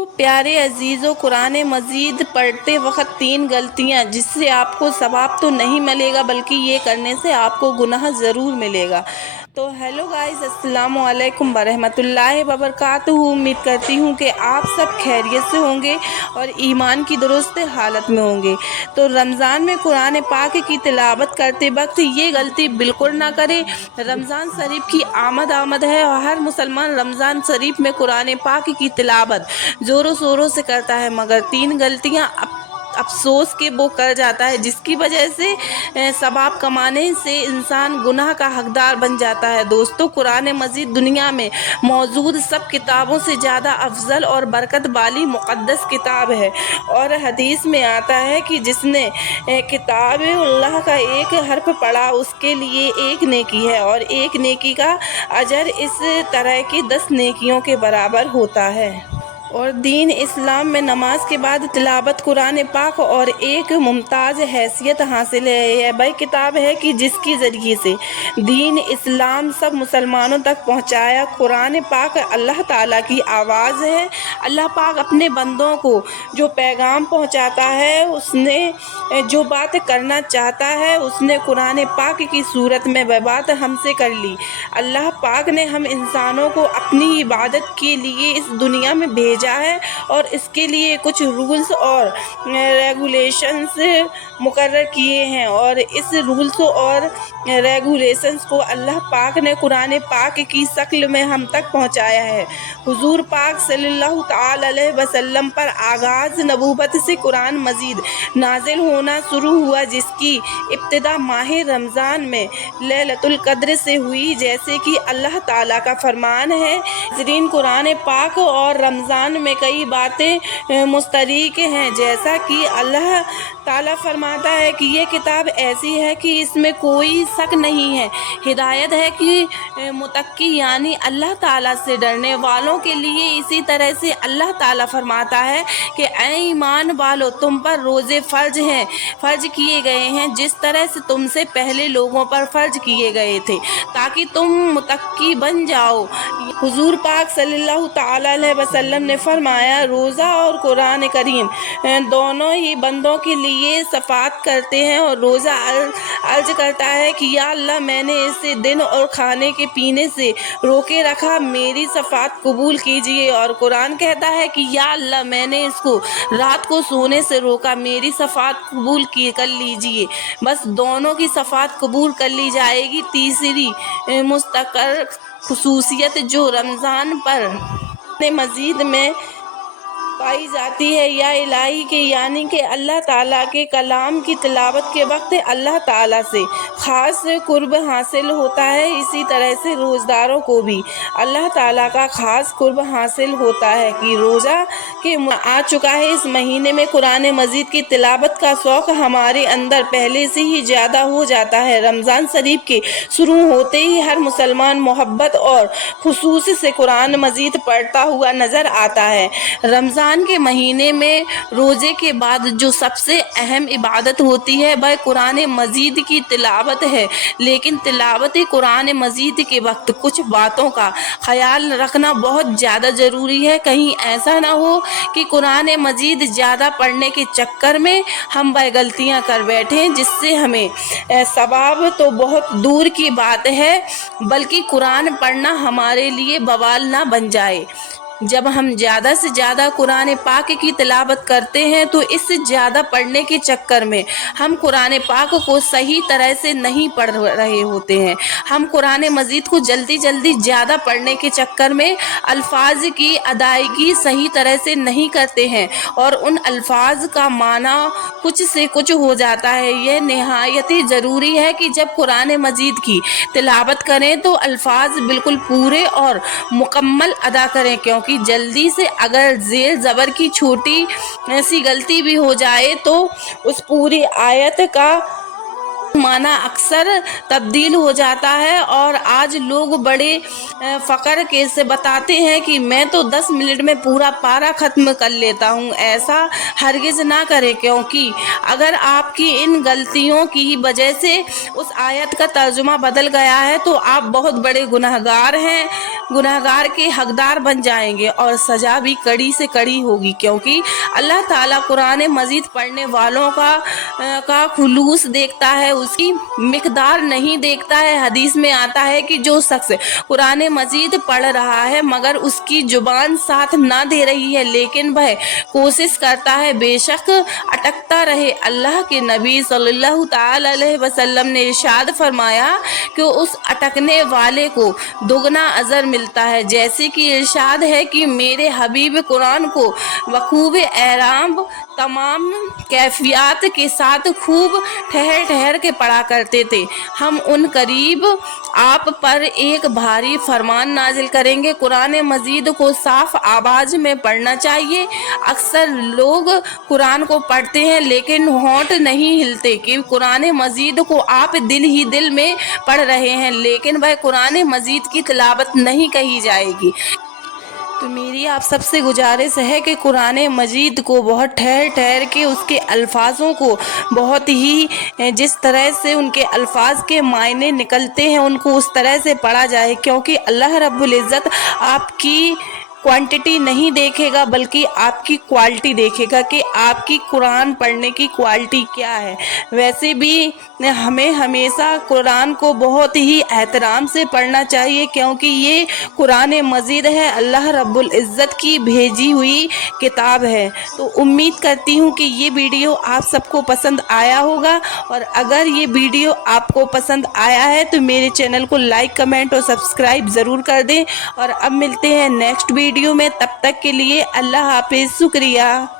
तो प्यारे अजीज़ों, कुरान मजीद पढ़ते वक्त 3 गलतियाँ जिससे आपको सवाब तो नहीं मिलेगा बल्कि ये करने से आपको गुनाह ज़रूर मिलेगा। तो हेलो गाइस, अस्सलामु अलैकुम वरहमतुल्लाहि वबरकातुहू। उम्मीद करती हूँ कि आप सब खैरियत से होंगे और ईमान की दुरुस्त हालत में होंगे। तो रमज़ान में कुरान पाक की तिलावत करते वक्त ये गलती बिल्कुल ना करें। रमज़ान शरीफ की आमद है और हर मुसलमान रमज़ान शरीफ में कुरान पाक की तिलावत ज़ोरों शोरों से करता है, मगर 3 गलतियाँ अफसोस के वो कर जाता है जिसकी वजह से सवाब कमाने से इंसान गुनाह का हकदार बन जाता है। दोस्तों, कुरान मजीद दुनिया में मौजूद सब किताबों से ज़्यादा अफजल और बरकत वाली मुक़द्दस किताब है और हदीस में आता है कि जिसने किताब अल्लाह का एक हर्फ पढ़ा उसके लिए एक नेकी है और एक नेकी का अजर इस तरह की 10 नेकियों के बराबर होता है। और दीन इस्लाम में नमाज के बाद तिलावत कुरान पाक और एक मुमताज़ हैसियत हासिल है। यह वही किताब है कि जिसके ज़रिए से दीन इस्लाम सब मुसलमानों तक पहुँचाया। कुरान पाक अल्लाह ताला की आवाज़ है। अल्लाह पाक अपने बंदों को जो पैगाम पहुँचाता है, उसने जो बात करना चाहता है उसने कुरान पाक की सूरत में वह बात हमसे कर ली। अल्लाह पाक ने हम इंसानों को अपनी इबादत के लिए इस दुनिया में भेजा है और इसके लिए कुछ रूल्स और रेगुलेशंस मुकर्रर किए हैं और इस रूल्स और रेगुलेशंस को अल्लाह पाक ने कुरान पाक की शक्ल में हम तक पहुंचाया है। हुजूर पाक सल्लल्लाहु तआला अलैहि वसल्लम पर आगाज़ नबूवत से कुरान मजीद नाजिल होना शुरू हुआ, जिसकी इब्तिदा माह रमज़ान में लैलतुल क़द्र से हुई। जैसे कि अल्लाह ताला का फरमान है, नाज़रीन, कुरान पाक और रमज़ान में कई बातें मुश्तरक हैं। जैसा कि अल्लाह ताला फरमाता है कि ये किताब ऐसी है कि इसमें कोई शक नहीं है, हिदायत है कि मुत्तकी यानी अल्लाह ताला से डरने वालों के लिए। इसी तरह से अल्लाह ताला फरमाता है कि ऐ ईमान वालों, तुम पर रोज़े फ़र्ज किए गए हैं जिस तरह से तुमसे पहले लोगों पर फ़र्ज किए गए थे, ताकि तुम मुत्तकी बन जाओ। हुजूर पाक सल्लल्लाहु तआला अलैहि वसल्लम ने फरमाया, रोज़ा और कुरान करीम दोनों ही बंदों के लिए शफ़ाअत करते हैं। और रोज़ा अर्ज करता है कि या अल्लाह, मैंने इसे दिन और खाने के पीने से रोके रखा, मेरी शफ़ाअत कबूल कीजिए। और कुरान कहता है कि या अल्लाह, मैंने इसको रात को सोने से रोका, मेरी शफ़ाअत कबूल कर लीजिए। बस दोनों की शफ़ाअत कबूल कर ली जाएगी। तीसरी मुस्तक़र खुसूसियत जो रमज़ान पर मजीद में पाई जाती है या इलाही के यानी कि अल्लाह ताला के कलाम की तिलावत के वक्त अल्लाह ताला से ख़ास कुर्ब हासिल होता है। इसी तरह से रोज़दारों को भी अल्लाह ताला का ख़ास कुर्ब हासिल होता है कि रोज़ा के आ चुका है। इस महीने में कुरान मजीद की तिलावत का शौक़ हमारे अंदर पहले से ही ज़्यादा हो जाता है। रमज़ान शरीफ के शुरू होते ही हर मुसलमान मोहब्बत और खुसूस से कुरान मजीद पढ़ता हुआ नज़र आता है। रमज़ान के महीने में रोज़े के बाद जो सबसे अहम इबादत होती है वह कुरान मजीद की तिलावत है। लेकिन तिलावत कुरान मजीद के वक्त कुछ बातों का ख्याल रखना बहुत ज़्यादा ज़रूरी है। कहीं ऐसा ना हो कि कुरान मजीद ज़्यादा पढ़ने के चक्कर में हम वह गलतियां कर बैठें जिससे हमें सवाब तो बहुत दूर की बात है बल्कि कुरान पढ़ना हमारे लिए बवाल ना बन जाए। जब हम ज़्यादा से ज़्यादा कुरान पाक की तिलावत करते हैं तो इससे ज़्यादा पढ़ने के चक्कर में हम कुरान पाक को सही तरह से नहीं पढ़ रहे होते हैं। हम कुरान मजीद को जल्दी ज़्यादा पढ़ने के चक्कर में अल्फाज की अदायगी सही तरह से नहीं करते हैं और उन अल्फाज का माना कुछ से कुछ हो जाता है। यह निहायत ही ज़रूरी है कि जब कुरान मजीद की तिलावत करें तो अल्फाज बिल्कुल पूरे और मुकम्मल अदा करें, क्योंकि जल्दी से अगर ज़ेर ज़बर की छोटी ऐसी गलती भी हो जाए तो उस पूरी आयत का माना अक्सर तब्दील हो जाता है। और आज लोग बड़े फ़ख्र के से बताते हैं कि मैं तो 10 मिनट में पूरा पारा ख़त्म कर लेता हूँ। ऐसा हरगिज़ ना करें, क्योंकि अगर आपकी इन गलतियों की वजह से उस आयत का तर्जुमा बदल गया है तो आप बहुत बड़े गुनहगार हैं। गुनहगार के हकदार बन जाएंगे और सजा भी कड़ी से कड़ी होगी, क्योंकि अल्लाह ताला कुरान मजीद पढ़ने वालों का खुलूस देखता है, उसकी मिकदार नहीं देखता है। हदीस में आता है कि जो शख्स कुरान मजीद पढ़ रहा है मगर उसकी जुबान साथ ना दे रही है, लेकिन वह कोशिश करता है, बेशक अटकता रहे। अल्लाह के नबी सल्लल्लाहु ताला अलैहि वसल्लम ने इरशाद फरमाया कि उस अटकने वाले को दुगना अजर मिलता है। जैसे कि इरशाद है कि मेरे हबीब कुरान को वखूब एराम तमाम कैफियत के साथ खूब ठहर ठहर के पढ़ा करते थे। हम उन करीब आप पर एक भारी फरमान नाजिल करेंगे। कुरान मजीद को साफ आवाज में पढ़ना चाहिए। अक्सर लोग कुरान को पढ़ते हैं लेकिन होंठ नहीं हिलते कि कुरान मजीद को आप दिल ही दिल में पढ़ रहे हैं, लेकिन वह कुरान मजीद की तिलावत नहीं कही जाएगी। तो मेरी आप सबसे गुजारिश है कि कुरान मजीद को बहुत ठहर ठहर के उसके अल्फाजों को बहुत ही जिस तरह से उनके अल्फाज के मायने निकलते हैं उनको उस तरह से पढ़ा जाए, क्योंकि अल्लाह रब्बुल इज़्ज़त आपकी क्वांटिटी नहीं देखेगा बल्कि आपकी क्वालिटी देखेगा कि आपकी कुरान पढ़ने की क्वालिटी क्या है। वैसे भी हमें हमेशा कुरान को बहुत ही एहतराम से पढ़ना चाहिए, क्योंकि ये कुरान मजीद है, अल्लाह रब्बुल इज़्ज़त की भेजी हुई किताब है। तो उम्मीद करती हूँ कि ये वीडियो आप सबको पसंद आया होगा, और अगर ये वीडियो आपको पसंद आया है तो मेरे चैनल को लाइक कमेंट और सब्सक्राइब ज़रूर कर दें। और अब मिलते हैं नेक्स्ट वीडियो में, तब तक के लिए अल्लाह हाफिज़, शुक्रिया।